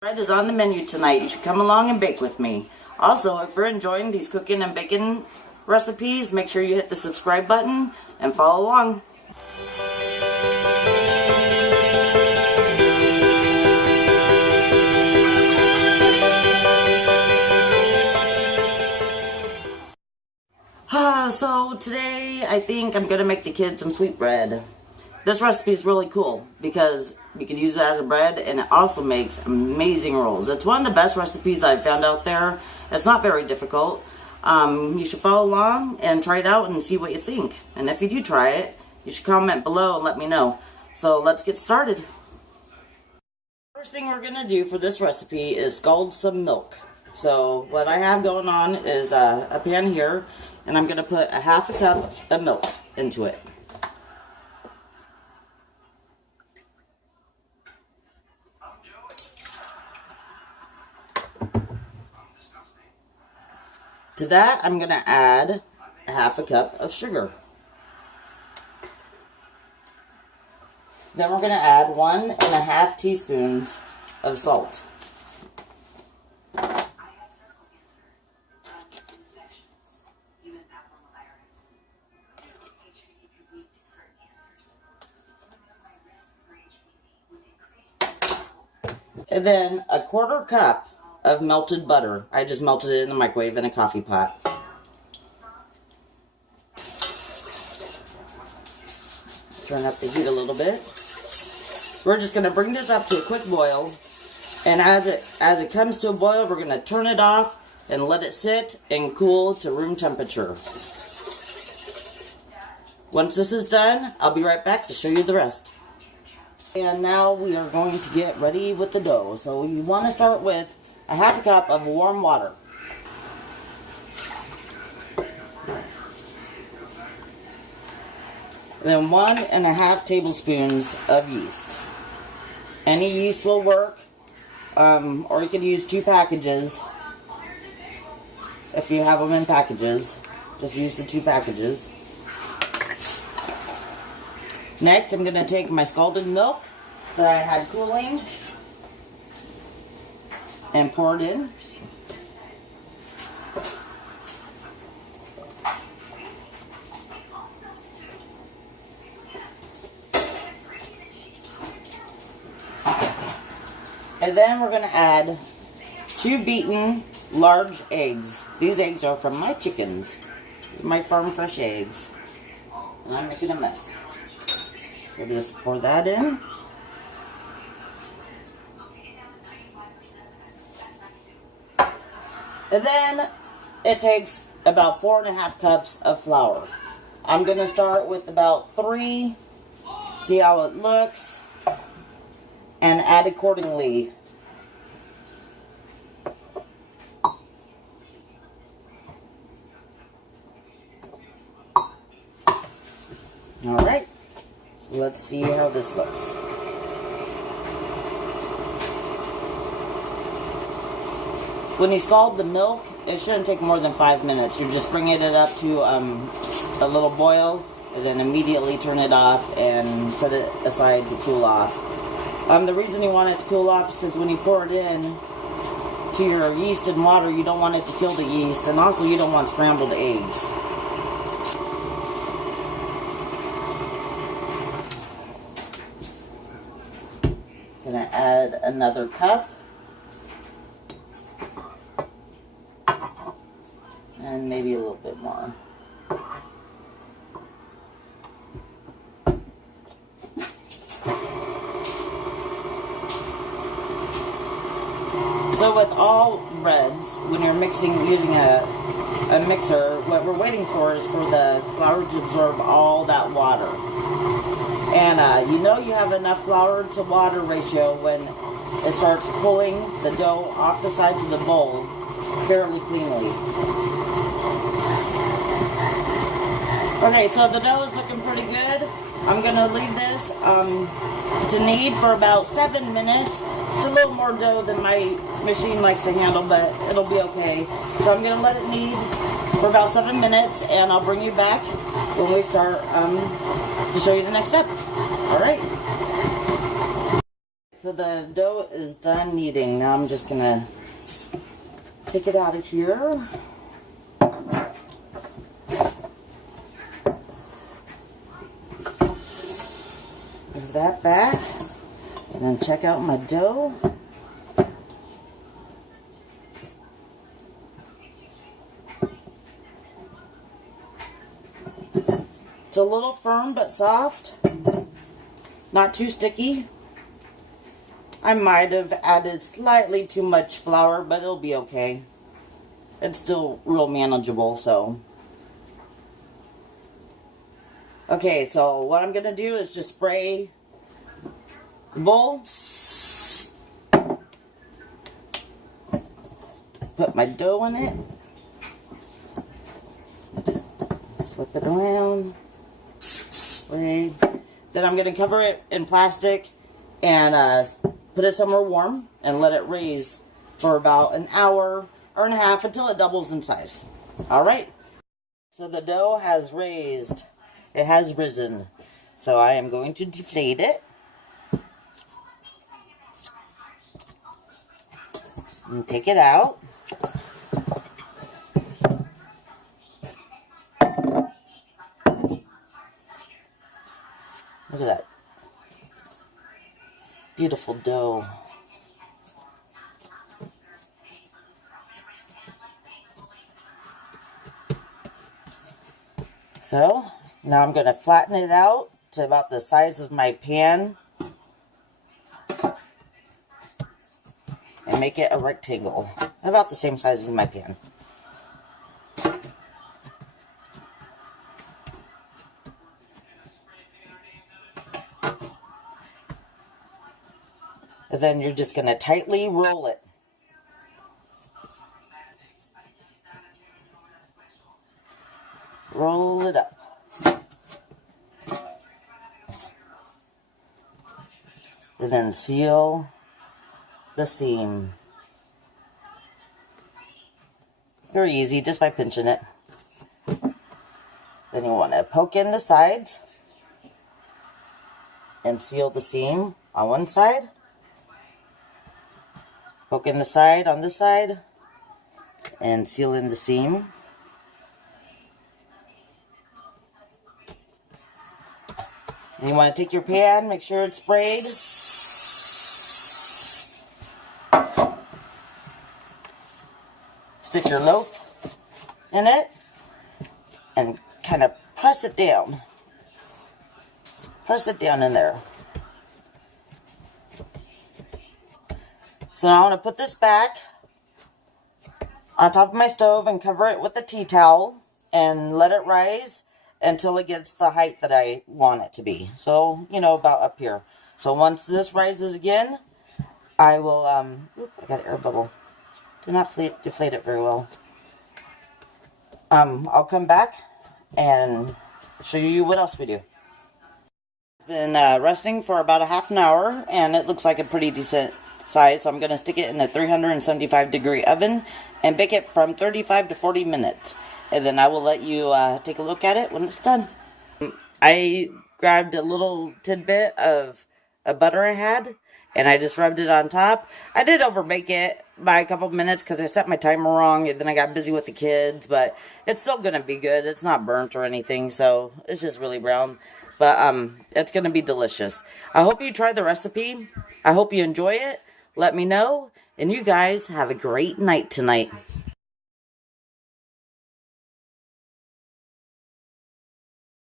Bread is on the menu tonight. You should come along and bake with me. Also, if you're enjoying these cooking and baking recipes, make sure you hit the subscribe button and follow along. So today I think I'm going to make the kids some sweetbread. This recipe is really cool because you can use it as a bread, and it also makes amazing rolls. It's one of the best recipes I've found out there. It's not very difficult. You should follow along and try it out and see what you think. And if you do try it, you should comment below and let me know. So let's get started. First thing we're going to do for this recipe is scald some milk. So what I have going on is a pan here, and I'm going to put a half a cup of milk into it. To that, I'm going to add a half a cup of sugar. Then we're going to add 1.5 teaspoons of salt. And then a 1/4 cup of melted butter. I just melted it in the microwave in a coffee pot. Turn up the heat a little bit. We're just going to bring this up to a quick boil, and as it comes to a boil, we're going to turn it off and let it sit and cool to room temperature. Once this is done, I'll be right back to show you the rest. And now we are going to get ready with the dough. So you want to start with a half a cup of warm water. Then 1.5 tablespoons of yeast. Any yeast will work, or you can use 2 packages if you have them in packages. Just use the 2 packages. Next, I'm going to take my scalded milk that I had cooling and pour it in. And then we're going to add 2 beaten large eggs. These eggs are from my chickens. These are my farm fresh eggs. And I'm making a mess. So just pour that in. And then it takes about 4.5 cups of flour. I'm going to start with about 3, see how it looks, and add accordingly. Alright, so let's see how this looks. When you scald the milk, it shouldn't take more than 5 minutes. You're just bringing it up to a little boil, and then immediately turn it off and set it aside to cool off. The reason you want it to cool off is because when you pour it in to your yeast and water, you don't want it to kill the yeast, and also you don't want scrambled eggs. Gonna add another cup. And maybe a little bit more. So with all breads, when you're using a mixer, what we're waiting for is for the flour to absorb all that water. And you know you have enough flour to water ratio when it starts pulling the dough off the sides of the bowl fairly cleanly. Okay, so the dough is looking pretty good. I'm going to leave this to knead for about 7 minutes. It's a little more dough than my machine likes to handle, but it'll be okay. So I'm going to let it knead for about 7 minutes, and I'll bring you back when we start to show you the next step. Alright. So the dough is done kneading. Now I'm just gonna take it out of here. Move that back. And then check out my dough. It's a little firm but soft. Not too sticky. I might have added slightly too much flour, but it'll be okay. It's still real manageable, so. Okay, so what I'm going to do is just spray the bowl. Put my dough in it. Flip it around. Spray. Then I'm going to cover it in plastic and put it somewhere warm and let it raise for about an hour or and a half until it doubles in size. Alright, so the dough has raised. It has risen. So I am going to deflate it. And take it out. Look at that. Beautiful dough. So, now I'm going to flatten it out to about the size of my pan. And make it a rectangle. About the same size as my pan. And then you're just going to tightly roll it. Roll it up. And then seal the seam. Very easy, just by pinching it. Then you want to poke in the sides and seal the seam on one side. Poke in the side on this side and seal in the seam. And you want to take your pan, make sure it's sprayed. Stick your loaf in it and kind of press it down. Press it down in there. So now I want to put this back on top of my stove and cover it with a tea towel and let it rise until it gets the height that I want it to be. So, you know, about up here. So once this rises again, I will, oop, I got an air bubble. Do not deflate it very well. I'll come back and show you what else we do. It's been resting for about a half an hour, and it looks like a pretty decent size. So I'm going to stick it in a 375-degree oven and bake it from 35 to 40 minutes. And then I will let you take a look at it when it's done. I grabbed a little tidbit of a butter I had, and I just rubbed it on top. I did overbake it by a couple minutes because I set my timer wrong, and then I got busy with the kids, but it's still going to be good. It's not burnt or anything, so it's just really brown. But it's going to be delicious. I hope you try the recipe. I hope you enjoy it. Let me know, and you guys have a great night tonight.